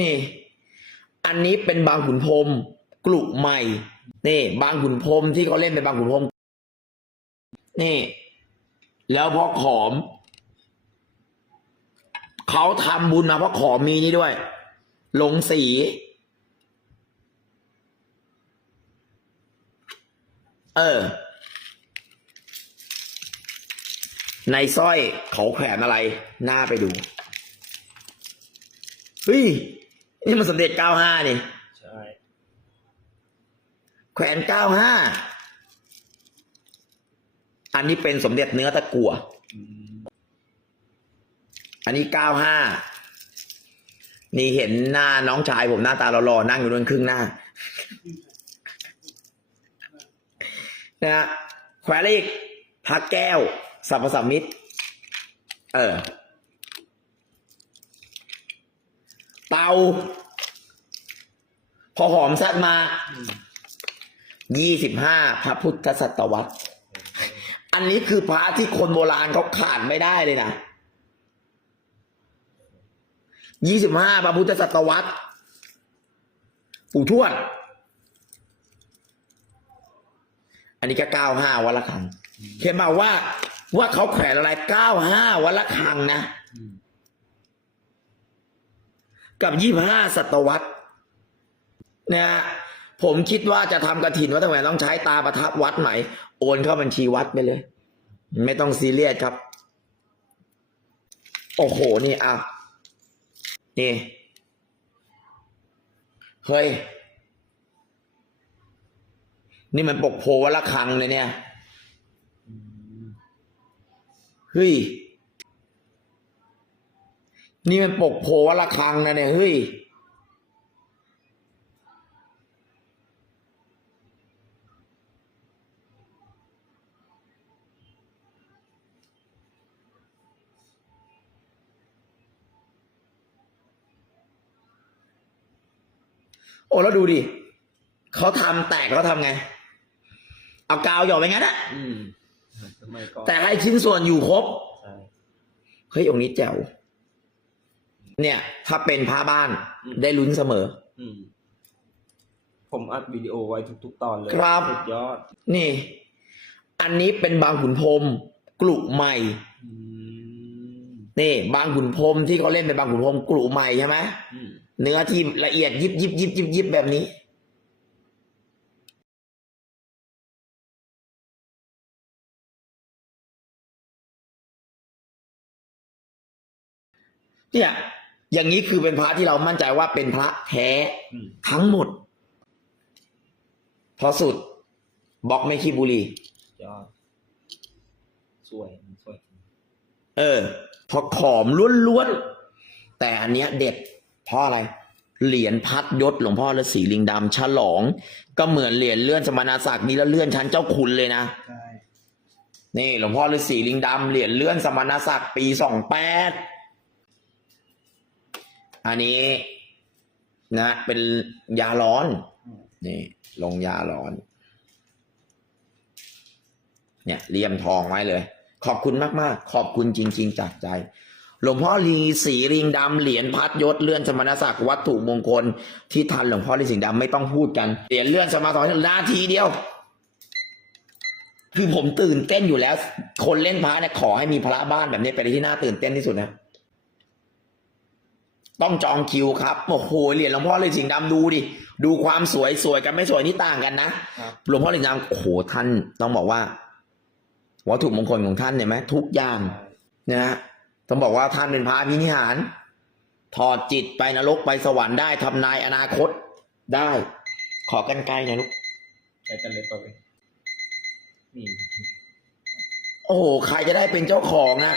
นี่ อันนี้เป็นบางขุนพรมกลุ่มใหม่ นี่ บางขุนพรมที่เขาเล่นเป็นบางขุนพรมนี่ แล้วพอขอม เขาทำบุญมาเพราะขอมมีนี่ด้วยลงสี เออ ในสร้อยเขาแขวนอะไร หน้าไปดู เฮ้ย นี่มันสมเด็จเก้าห้านี่ ใช่ แขวนเก้าห้า อันนี้เป็นสมเด็จเนื้อตะกั่วอืมอันนี้เก้าห้า นี่เห็นหน้าน้องชายผมหน้าตาหล่อๆนั่งอยู่บนครึ่งหน้า นะฮะแขวนอะไรอีกพระแก้วสัพพสัมมิตร เออ เตา พอหอมแซดมาอืมยี่สิบห้าพระพุทธศตวรรษ อันนี้คือพระที่คนโบราณเขาขาดไม่ได้เลยนะยี่สิบห้าพระพุทธศตวรรษ ปู่ทวด อันนี้ก็เก้าห้าวันละครั้งเขียนมาว่า ว่าเขาแขวนอะไรเก้าห้าวันละครั้งนะอืม กับยี่ห้าศตวรรษนะฮะผมคิดว่าจะทำกระถินวัดตะแหวนต้องใช้ตาประทับวัดไหมโอนเข้าบัญชีวัดไปเลย ไม่ต้องซีเรียสครับ โอ้โหนี่อะนี่เฮ้ยนี่มันปกโพวัละครังเลยเนี่ยเฮ้ย นี่มันปกโพวัดละครังนะเนี่ยเฮ้ยโอ้แล้วดูดิเขาทำแตกเขาทำไง เอากาวหยอดไปงั้นอะอืมสมัยก่อนแต่ให้ชิ้นส่วนอยู่ครบใช่เฮ้ยองค์นี้แจ๋ว เนี่ย ถ้าเป็นพระบ้านได้ลุ้นเสมอ อืม ผมอัดวิดีโอไว้ทุกๆ ตอนเลยครับ สุดยอดนี่ อันนี้เป็นบางขุนพรหมกลุ่มใหม่ อืมนี่ บางขุนพรหมที่เขาเล่นเป็นบางขุนพรหมกลุ่มใหม่ใช่ไหมอืมเนื้อที่ละเอียดยิบยิบยิบยิบยิบแบบนี้ เนี่ย อย่างนี้คือเป็นพระที่เรามั่นใจว่าเป็นพระแท้อืมทั้งหมด พอสุดบล็อกไม่ขี้บุหรียอดสวยสวย เออ พอขอมล้วนๆ แต่อันเนี้ยเด็ดเพราะอะไร เหรียญพัดยศหลวงพ่อฤาษีลิงดำฉลอง ก็เหมือนเหรียญเลื่อนสมณศักดิ์นี่แล้วเลื่อนชั้นเจ้าคุณเลยนะใช่นี่หลวงพ่อฤาษีลิงดำเหรียญเลื่อนสมณศักดิ์ปีสองแปด อันนี้นะ เป็นยาร้อน นี่ ลงยาร้อน เนี่ยเลี่ยมทองไว้เลย ขอบคุณมาก ๆ ขอบคุณจริง ๆ จากใจ หลวงพ่อลีสีริงดำเหรียญพัดยศเลื่อนสมณศักดิ์วัตถุมงคล ที่ทันหลวงพ่อลีสีดำไม่ต้องพูดกันเหรียญเลื่อนสมณศักดิ์นาทีเดียวคือผมตื่นเต้นอยู่แล้ว คนเล่นพระเนี่ยขอให้มีพระบ้านแบบนี้เป็นที่น่าตื่นเต้นที่สุดนะ ต้องจองคิวครับโอ้โหเหรียญหลวงพ่อเลยสิงห์ดำดูดิดูความสวยสวยกับไม่สวยนี่ต่างกันนะครับหลวงพ่อเลยสิงห์ดำโอ้โหท่านต้องบอกว่าวัตถุมงคลของท่านเนี่ยไหมทุกอย่างใช่นะฮะต้องบอกว่าท่านเป็นพระพินิหารถอดจิตไปนรกไปสวรรค์ได้ทำนายอนาคตได้ ขอกันไกลหนะลูกไปกันเลยต่อไปนี่โอ้โหใครจะได้เป็นเจ้าของอะ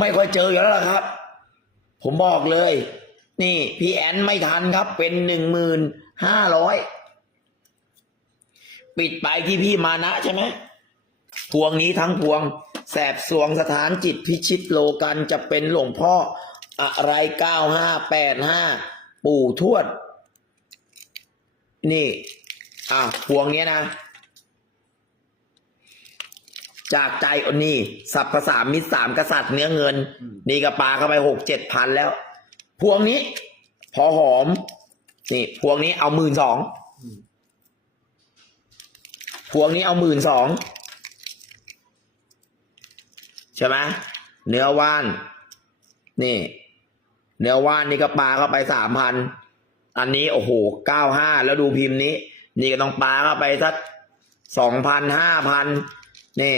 ไม่ค่อยเจออยู่แล้วล่ะครับ ผมบอกเลย นี่พี่แอนไม่ทันครับ เป็นหนึ่งหมื่นห้าร้อยปิดไปที่พี่มานะใช่ไหมพวงนี้ทั้งพวง แสบสวงสถานจิตพิชิตโลกันจะเป็นหลวงพ่ออะไรเก้าห้าแปดห้าปู่ทวด นี่ อะพวงเนี้ยนะ จากใจอนี่สัพพสามมิตรสามกษัตริย์เนื้อเงิน นี่ก็ปลาเข้าไปหกเจ็ดพันแล้ว พวงนี้ พอหอม นี่ พวงนี้เอาหมื่นสองพวงนี้เอาหมื่นสองใช่ไหมเนื้อว่าน นี่ เนื้อว่านนี่ก็ปลาเข้าไปสามพันอันนี้โอ้โหเก้าห้าแล้วดูพิมพ์นี้ นี่ก็ต้องปลาเข้าไปสักสองพันห้าพันนี่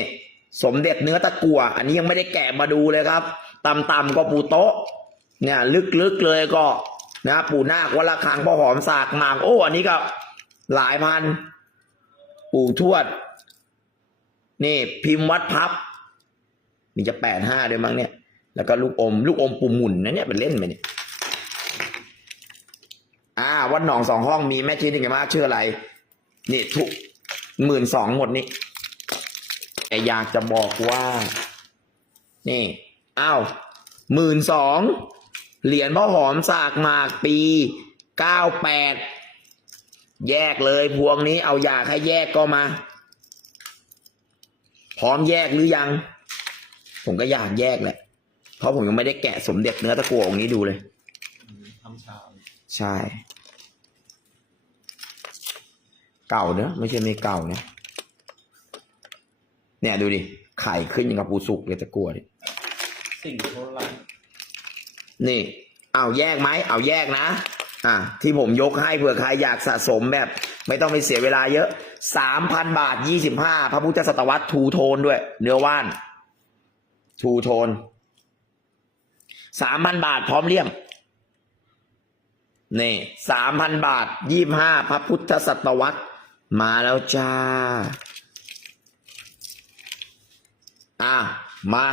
สมเด็จเนื้อตะกั่วอันนี้ยังไม่ได้แกะมาดูเลยครับต่ำๆก็ปูโต๊ะ เนี่ยลึกๆเลยก็นะปู่นาควัละคังพ่อหอมสากหมากโอ้อันนี้ก็หลายพัน ปู่ทวด นี่พิมพ์วัดพับ มีจะแปดห้าด้วยมั้งเนี่ย แล้วก็ลูกอม ลูกอมปุ่มหมุนนะเนี่ยเป็นเล่นไปเนี่ยอ่า วัดหนองสองห้องมีแม่ชีนึ่ไงมาชื่ออะไร นี่ถูกหมื่นสองหมดนี่แต่อยากจะบอกว่า นี่อ้าวหมื่นสอง เหรียญพ่อหอมสากหมากปีเก้าแปดแยกเลยพวงนี้เอาอยากให้แยกก็มา พร้อมแยกหรือยัง ผมก็อยากแยกแหละ เพราะผมยังไม่ได้แกะสมเด็จเนื้อตะกั่วองค์นี้ดูเลยทำชาใช่ เก่าเนอะไม่ใช่ไม่เก่าเนอะเนี่ยดูดิไข่ขึ้นอย่างกับปูสุกเลยตะกั่วดิสิ่งโบราณ นี่ เอาแยกไหม เอาแยกนะ อะ ที่ผมยกให้เผื่อใครอยากสะสมแบบ ไม่ต้องไปเสียเวลาเยอะสามพันบาทยี่สิบห้าพระพุทธศตวรรษทูโทนด้วย เนื้อว่าน ทูโทนสามพันบาทพร้อมเลี่ยมนี่สามพันบาทยี่ห้าพระพุทธศตวรรษมาแล้วจ้า อะ มา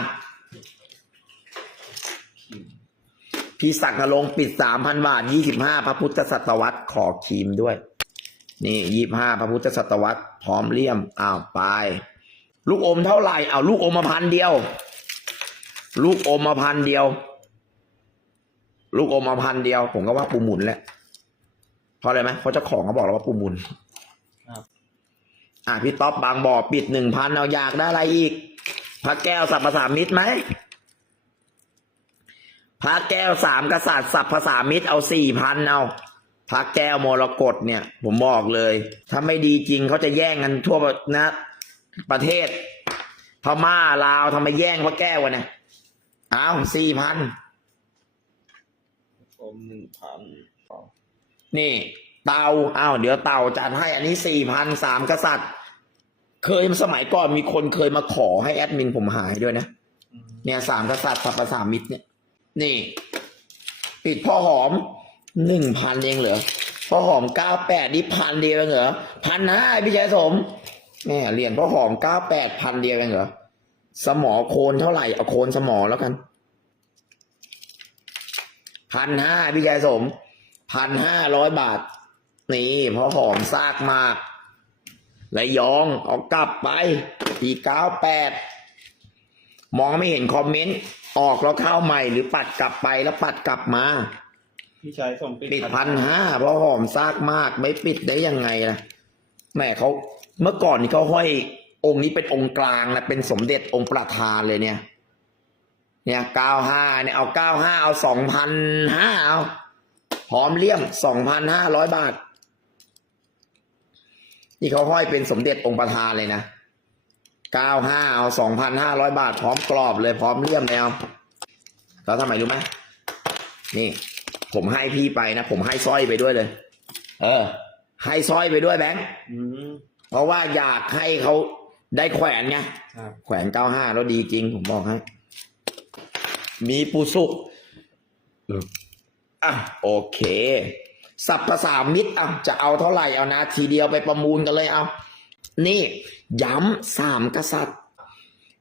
พี่ศักดิ์นรงค์ปิดสามพันบาทยี่สิบห้าพระพุทธศตวรรษขอครีมด้วย นี่ยี่ห้าพระพุทธศตวรรษพร้อมเลี่ยมอ้าวไปลูกอมเท่าไหร่เอาลูกอมมาพันเดียว ลูกอมมาพันเดียว ลูกอมมาพันเดียว ผมก็ว่าปูหมุนแหละเพราะอะไรไหมเพราะเจ้าของเขาบอกแล้วว่าปูหมุนครับอะพี่ต๊อปบางบ่อปิดหนึ่งพันเอาอยากได้อะไรอีกพระแก้วสับภาษามิตรไหม พระแก้วสามกษัตริย์สับภาษามิตรเอาสี่พันเอาพระแก้วมรกตเนี่ย ผมบอกเลย ถ้าไม่ดีจริงเขาจะแย่งกันทั่วนะ ประเทศพม่าลาวทำไมแย่งพระแก้ววะเนี่ยเอาสี่พันอมหนึ่งพันนี่ เตาอ้าวเดี๋ยวเตาจัดให้อันนี้สี่พันสามกษัตริย์ เคยสมัยก่อนมีคนเคยมาขอให้แอดมินผมหายด้วยนะ เนี่ยสามกษัตริย์สัพพสามิตรเนี่ย นี่ ปิดพ่อหอมหนึ่งพันเองเหรอพ่อหอมเก้าแปดนี่พันเดียวเองเหรอพันห้าพี่ชายสมแม่เหรียญพ่อหอมเก้าแปดพันเดียวเองเหรอสมอโคนเท่าไหร่เอาโคนสมอแล้วกันพันห้าพี่ชายสมพันห้าร้อยบาท นี่พ่อหอมซากมากระยองเอากลับไปปีเก้าแปดมองไม่เห็นคอมเมนต์ ออกแล้วเข้าใหม่หรือปัดกลับไปแล้วปัดกลับมาพี่ชายส่งปิดปิดพันห้าเพราะหอมซากมากไม่ปิดได้ยังไงล่ะแหม่เขาเมื่อก่อนนี่เขาห้อยองค์นี้เป็นองค์กลางนะเป็นสมเด็จองค์ประธานเลยเนี่ย เนี่ยเก้าห้าเนี่ยเอาเก้าห้าเอาสองพันห้าเอาหอมเลี่ยมสองพันห้าร้อยบาท นี่เขาห้อยเป็นสมเด็จองค์ประธานเลยนะ เก้าห้าเอาสองพันห้าร้อยบาทพร้อมกรอบเลยพร้อมเลี่ยมแล้วแล้วทำไมรู้ไหมนี่ ผมให้พี่ไปนะ ผมให้สร้อยไปด้วยเลย เออ ให้สร้อยไปด้วยแบงค์อืมเพราะว่าอยากให้เขาได้แขวนไงครับแขวนเก้าห้าแล้วดีจริง ผมบอกให้มีปูสุกอะโอเค สับภาษามิตรอะจะเอาเท่าไหร่เอานะ ทีเดียวไปประมูลกันเลยเอา นี่ย้ำสามกษัตริย์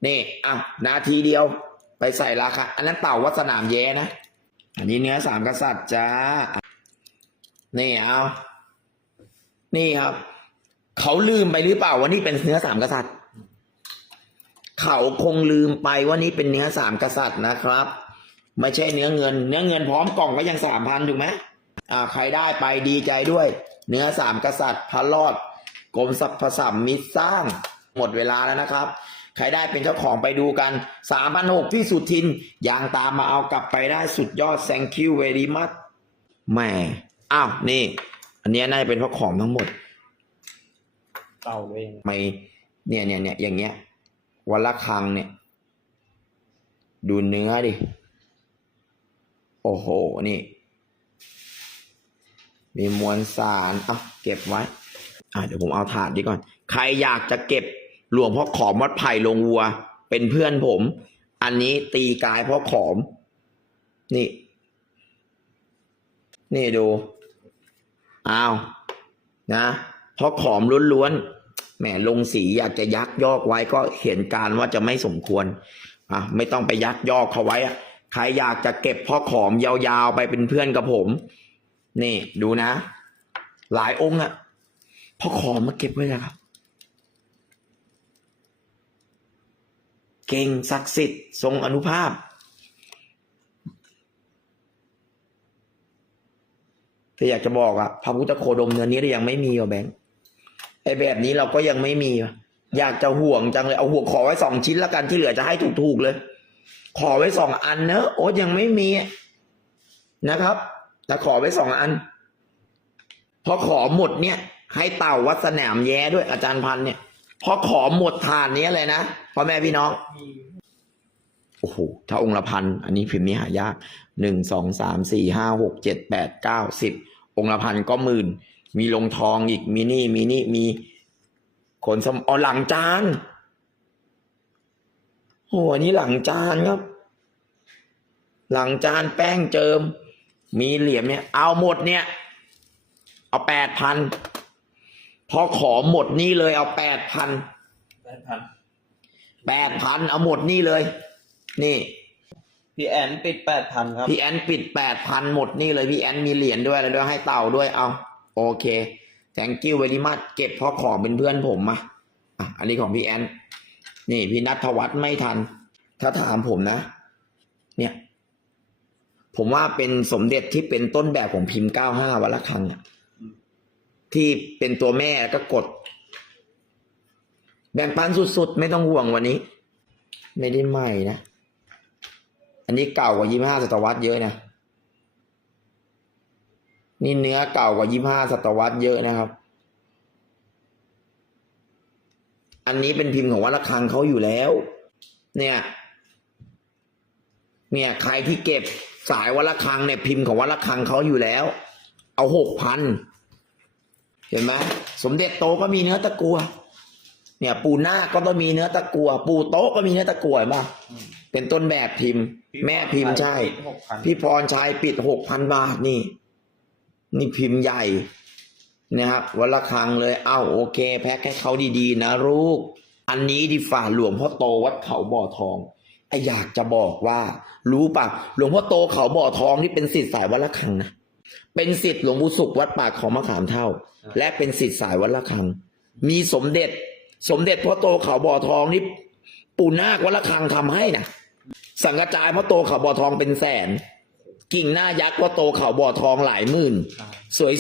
นี่อะนาทีเดียวไปใส่ราคาอันนั้นเต่าวัดสนามแย้นะ อันนี้เนื้อสามกษัตริย์จ้า นี่เอานี่ครับ เขาลืมไปหรือเปล่าว่านี่เป็นเนื้อสามกษัตริย์ เขาคงลืมไปว่านี่เป็นเนื้อสามกษัตริย์นะครับ ไม่ใช่เนื้อเงิน เนื้อเงินพร้อมกล่องก็ยังสามพันถูกไหมอ่าใครได้ไปดีใจด้วย เนื้อสามกษัตริย์พระรอด กรมสรรพสามิตสร้างหมดเวลาแล้วนะครับ ใครได้เป็นเจ้าของไปดูกันสามพันหกพี่สุทินยางตามมาเอากลับไปได้สุดยอด thank you very much แหม่อ้าวนี่ อันเนี้ยน่าจะเป็นพระขอมทั้งหมดเต่าด้วยไม่เนี่ยเนี่ยเนี่ยอย่างเงี้ยวันละครังเนี่ย ดูเนื้อดิ โอ้โห นี่ มีมวลสารอะเก็บไว้ อะเดี๋ยวผมเอาถาดนี้ก่อน ใครอยากจะเก็บหลวงพ่อขอมวัดไผ่ลงวัว เป็นเพื่อนผม อันนี้ตีกายพ่อขอม นี่ นี่ดูอ้าวนะพราะขอมล้วนๆแหมลงสีอยากจะยักยอกไว้ก็เห็นการว่าจะไม่สมควรอะไม่ต้องไปยักยอกเขาไว้อะใครอยากจะเก็บพ่อขอมยาวๆไปเป็นเพื่อนกับผม นี่ดูนะ หลายองค์อะ พ่อขอมมาเก็บไว้นะครับ เก่งศักดิ์สิทธิ์ทรงอนุภาพ แต่อยากจะบอกอะพระพุทธโคดมเนื้อนี้ยังไม่มีอะแบงค์ไอแบบนี้เราก็ยังไม่มี อยากจะห่วงจังเลย เอาห่วงขอไว้สองชิ้นแล้วกันที่เหลือจะให้ถูกๆเลย ขอไว้สองอันเนอะโอ๊ตยังไม่มีนะครับแต่ขอไว้สองอัน พอขอหมดเนี่ย ให้เต่าวัดสนามแย้ด้วยอาจารย์พันเนี่ยพอขอหมดฐานนี้เลยนะพ่อแม่พี่น้องโอ้โหถ้าองค์ละพันอันนี้พิมพ์นี้หายากหนึ่งสองสามสี่ห้าหกเจ็ดแปดเก้าสิบองค์ละพันก็หมื่น มีลงทองอีกมีนี่มีนี่มีขนสมอ๋อหลังจานโอ้อันนี้หลังจานครับ หลังจานแป้งเจิม มีเหรียญเนี่ย เอาหมดเนี่ย เอาแปดพัน พอขอหมดนี่เลยเอาแปดพันแปดพันแปดพันเอาหมดนี่เลย นี่พี่แอนปิดแปดพันครับพี่แอนปิดแปดพันหมดนี่เลยพี่แอนมีเหรียญด้วยอะไรด้วยให้เต่าด้วยเอาโอเค thank you very much เก็บพ่อของเป็นเพื่อนผมมาอะอันนี้ของพี่แอนนี่พี่นัทวัฒน์ไม่ทัน ถ้าถามผมนะ เนี่ย ผมว่าเป็นสมเด็จที่เป็นต้นแบบของพิมพ์เก้าห้าวัลละครังเนี่ย ที่เป็นตัวแม่ก็กด แบ่งปันสุดๆ ไม่ต้องห่วงวันนี้ ไม่ได้ใหม่นะ อันนี้เก่ากว่ายี่ห้าศตวรรษเยอะนะ นี่เนื้อเก่ากว่ายี่ห้าศตวรรษเยอะนะครับ อันนี้เป็นพิมพ์ของวัดระฆังเขาอยู่แล้ว เนี่ย เนี่ยใครที่เก็บสายวัดระฆังเนี่ยพิมพ์ของวัดระฆังเขาอยู่แล้ว เอาหกพัน เห็นไหมสมเด็จโตก็มีเนื้อตะกัว เนี่ย ปูหน้าคก็ต้องมีเนื้อตะกัว ปูโต๊ะก็มีเนื้อตะกัวเห็นป่ะอืมเป็นต้นแบบพิมพ์ แม่พิมพ์ใช่ปิดหกพันพี่พรชัยปิดหกพันบาทนี่ นี่พิมพ์ใหญ่นะครับวันละครั้งเลย เอ้าโอเค แพ็คให้เขาดีๆ นะลูก อันนี้ดีฝ่าหลวงพ่อโตวัดเขาบ่อทองไออยากจะบอกว่า รู้ป่ะหลวงพ่อโตเขาบ่อทองนี่เป็นสิทธิ์สายวัดละคังนะ เป็นสิทธิ์หลวงปู่สุขวัดป่าเขามะขามเท่า และเป็นสิทธิ์สายวัดละคัง มีสมเด็จ สมเด็จพ่อโตเขาบ่อทองนี่ปู่นาควัดละคังทำให้นะสังกระจายพ่อโตเขาบ่อทองเป็นแสน กิ่งหน้ายักษ์พ่อโตเขาบ่อทองหลายหมื่น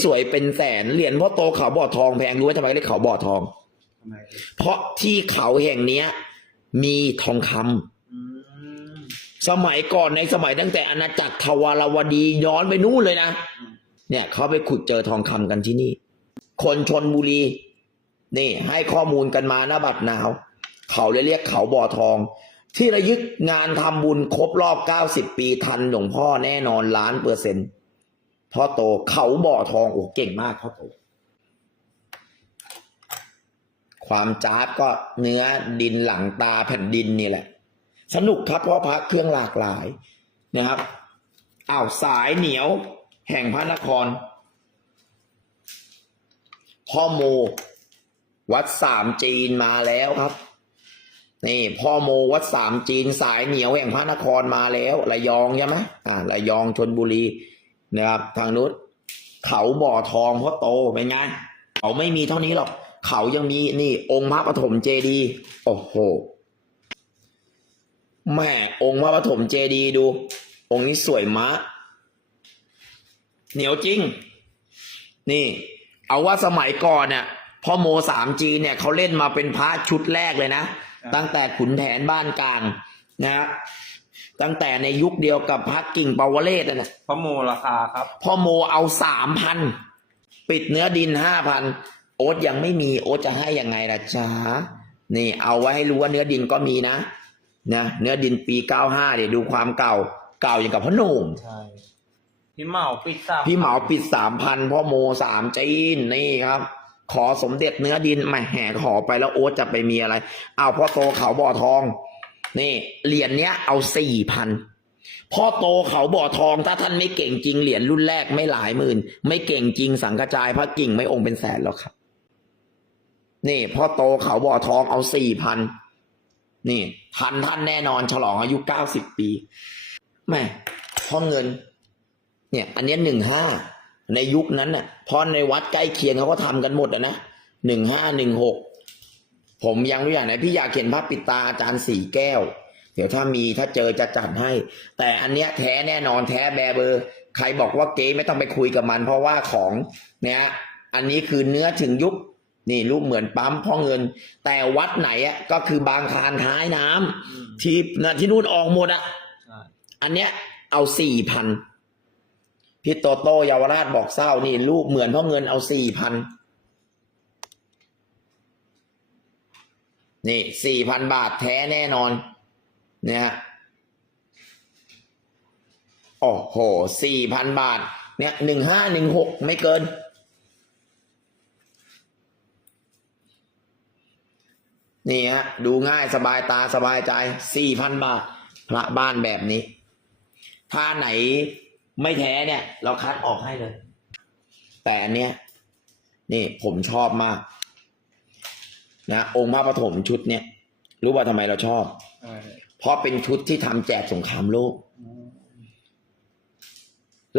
สวยๆเป็นแสนเหรียญพ่อโตเขาบ่อทองแพงรู้ว่าทำไมเรียกเขาบ่อทองทำไมเพราะที่เขาแห่งเนี้ย มีทองคำอืม สมัยก่อนในสมัยตั้งแต่อาณาจักรทวารวดีย้อนไปนู่นเลยนะ เนี่ยเขาไปขุดเจอทองคำกันที่นี่ คนชนบุรี นี่ ให้ข้อมูลกันมาหน้าบัดนาว เขาเลยเรียกเขาบ่อทอง ที่ระยึกงานทำบุญครบรอบ90ปีทันหลวงพ่อแน่นอนล้านเปอร์เซ็นต์พ่อโตเขาบ่อทองโอ้เก่งมากพ่อโตความจ้าบก็เนื้อดินหลังตาแผ่นดินนี่แหละ สนุกครับเพราะพระเครื่องหลากหลายนะครับอ้าวสายเหนียวแห่งพระนคร พ่อโม วัดสามจีนมาแล้วครับ นี่พ่อโมวัดสามจีนสายเหนียวแห่งพระนครมาแล้วระยองใช่ไหมอ่าระยองชนบุรีนะครับทางนู้นเขาบ่อทองพ่อโตเป็นไงเขาไม่มีเท่านี้หรอก เขายังมีนี่องค์พระปฐมเจดีย์โอ้โห แม่องค์พระปฐมเจดีย์ดู องค์นี้สวยมะ เหนียวจริง นี่ เอาว่าสมัยก่อนเนี่ยพ่อโมสามจีเนี่ยเขาเล่นมาเป็นพระชุดแรกเลยนะ ตั้งแต่ขุนแผนบ้านกลางนะครับตั้งแต่ในยุคเดียวกับพักกิ่งปาวเลศนะพระโมราคาครับ พ่อโมเอาสามพันปิดเนื้อดินห้าพันโอ๊ตยังไม่มีโอ๊ตจะให้ยังไงล่ะจ๊ะนี่เอาไว้ให้รู้ว่าเนื้อดินก็มีนะ นะเนื้อดินปีเก้าห้าเดี๋ยวดูความเก่า เก่าอย่างกับพ่อหนุ่มใช่พี่เหมาปิดสามพี่เหมาปิดสามพันพ่อโมสามจีนนี่ครับ ขอสมเด็จเนื้อดินมาแห่ขอไปแล้วโอ๊ตจะไปมีอะไร เอาพ่อโตเขาบ่อทอง นี่เหรียญเนี้ยเอาสี่พันพ่อโตเขาบ่อทอง ถ้าท่านไม่เก่งจริงเหรียญรุ่นแรกไม่หลายหมื่น ไม่เก่งจริงสังกระจายพระกิ่งไม่องค์เป็นแสนหรอกครับ นี่พ่อโตเขาบ่อทองเอาสี่พัน นี่ทันท่านแน่นอนฉลองอายุเก้าสิบปีแม่พ่อเงิน เนี่ย อันเนี้หนึ่งห้าในยุคนั้นน่ะพรในวัดใกล้เคียงเขาก็ทำกันหมดนะหนึ่งห้าหนึ่งหกผมยังรู้อย่างไหนพี่อยากเห็นพระปิดตาอาจารย์สีแก้ว เดี๋ยวถ้ามีถ้าเจอจะจัดให้ แต่อันเนี้ยแท้แน่นอนแท้แบร์เบอร์ ใครบอกว่าเก๊ไม่ต้องไปคุยกับมัน เพราะว่าของเนี่ยอันนี้คือเนื้อถึงยุค นี่รูปเหมือนปั๊มพ่อเงิน แต่วัดไหนอะก็คือบางคลานท้ายน้ำอืมที่นะที่นู่นออกหมดอะใช่อันเนี้ย เอาสี่พันพี่โตโต้เยาวราชบอกเศร้านี่ลูกเหมือนพ่อเงินเอาสี่พันนี่สี่พันบาทแท้แน่นอน เนี่ยฮะโอ้โหสี่พันบาท เนี่ยหนึ่งห้าหนึ่งหกไม่เกิน นี่ฮะดูง่ายสบายตาสบายใจสี่พันบาทพระบ้านแบบนี้ ถ้าไหนไม่แท้เนี่ย เราคัดออกให้เลย แต่อันเนี้ยนี่ผมชอบมาก นะองค์พระปฐมชุดเนี่ย รู้ว่าทำไมเราชอบ เพราะเป็นชุดที่ทำแจกสงครามโลก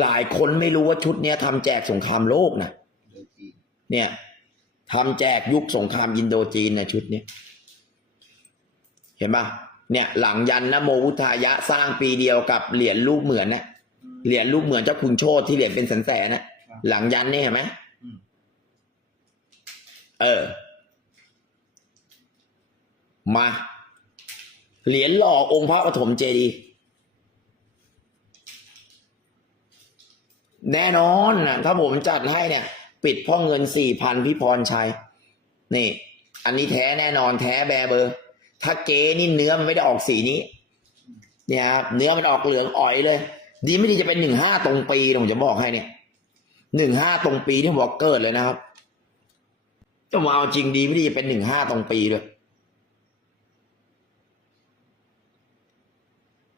หลายคนไม่รู้ว่าชุดเนี้ยทำแจกสงครามโลกนะเนี่ยทำแจกยุคสงครามอินโดจีนนะชุดเนี้ย เห็นปะเนี่ยหลังยันนะโมวุทายะสร้างปีเดียวกับเหรียญรูปเหมือนนะเหรียญรูปเหมือนเจ้าคุณโชตที่เหรียญเป็นแสนแสนๆนะหลังยันนี่เห็นไหมอืมเออ มาเหรียญหล่อองค์พระปฐมเจดีย์แน่นอนนะถ้าผมจัดให้เนี่ย ปิดพ่อเงินสี่พันพี่พรชัย นี่ อันนี้แท้แน่นอนแท้แบร์เบอร์ ถ้าเก๋นี่เนื้อมันไม่ได้ออกสีนี้ เนี่ยครับเนื้อมันออกเหลืองอ่อยเลย ดีไม่ดีจะเป็นหนึ่งห้าตรงปีผมจะบอกให้เนี่ยหนึ่งห้าตรงปีที่บอกเกิดเลยนะครับจะมาเอาจริงดีไม่ดีจะเป็นหนึ่งห้าตรงปีด้วย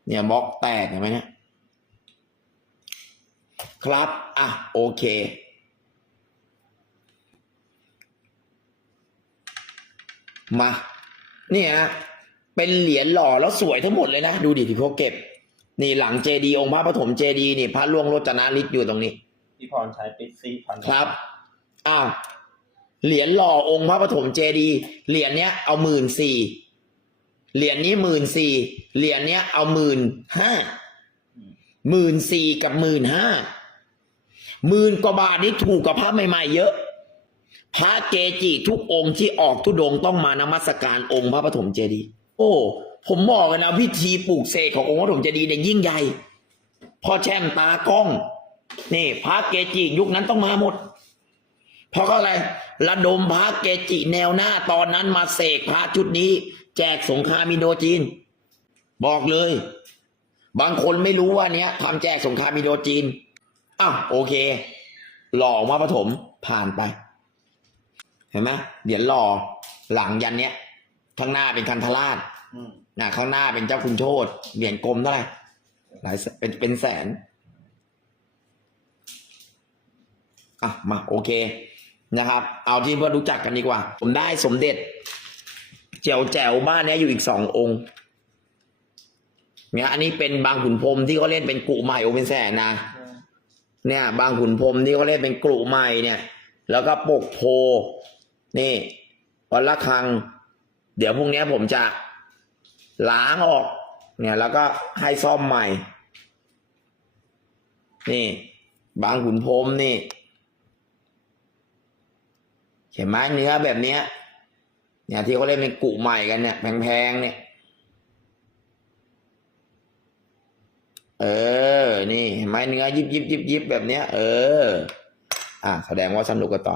เนี่ยบล็อกแตกเห็นไหมเนี่ยครับ อะ โอเค มา เนี่ยฮะเป็นเหรียญหล่อแล้วสวยทั้งหมดเลยนะ ดูดิที่พวกเก็บ นี่หลังเจดีองค์พระปฐมเจดีนี่พระล่วงโรจนาฤทธิ์อยู่ตรงนี้พี่พรใช้ปิดสี่พันครับอ้าวเหรียญหล่อองค์พระปฐมเจดีย์เหรียญเนี้ยเอาหมื่นสี่เหรียญนี้หมื่นสี่เหรียญเนี้ยเอาหมื่นห้าหมื่นสี่กับหมื่นห้าหมื่นกว่าบาทนี้ถูกกับพระใหม่ๆเยอะ พระเกจิทุกองค์ที่ออกทุดงต้องมานมัสการองค์พระปฐมเจดีย์โอ้ ผมบอกเลยนะพิธีปลูกเสกขององค์พระปฐมเจดีย์เนี่ยยิ่งใหญ่พ่อแช่งตากล้อง นี่พระเกจิยุคนั้นต้องมาหมด เพราะอะไรระดมพระเกจิแนวหน้าตอนนั้นมาเสกพระชุดนี้ แจกสงครามอินโดจีน บอกเลย บางคนไม่รู้ว่าเนี้ยทำแจกสงครามอินโดจีนอ้าวโอเค หล่อมาปฐมผ่านไป เห็นไหมเดี๋ยวหล่อหลังยันเนี้ยข้างหน้าเป็นคันธราชอืมนะข้างหน้าเป็นเจ้าคุณโชตเหรียญกลมเท่าไหร่หลายแสนเป็นเป็นแสนอะมาโอเคนะครับ เอาที่เพื่อนรู้จักกันดีกว่า ผมได้สมเด็จเจียวแจ๋วบ้านเนี้ยอยู่อีกสององค์เนี่ยอันนี้เป็นบางขุนพรหมที่เขาเล่นเป็นกุใหม่โอเป็นแสนนะใช่เนี่ย บางขุนพรหมที่เขาเล่นเป็นกลุ่ใหม่เนี่ย แล้วก็ปกโพ นี่วันละครังเดี๋ยวพรุ่งนี้ผมจะล้างออก เนี่ย แล้วก็ให้ซ่อมใหม่ นี่ บางขุนพรมนี่เห็นไหมเนื้อแบบเนี้ย เนี่ยที่เขาเล่นเป็นกุใหม่กันเนี่ยแพงๆเนี่ย เออ นี่เห็นไหมเนื้อยิบยิบยิบยิบแบบเนี้ย เออ อะแสดงว่าสนุกกันต่อ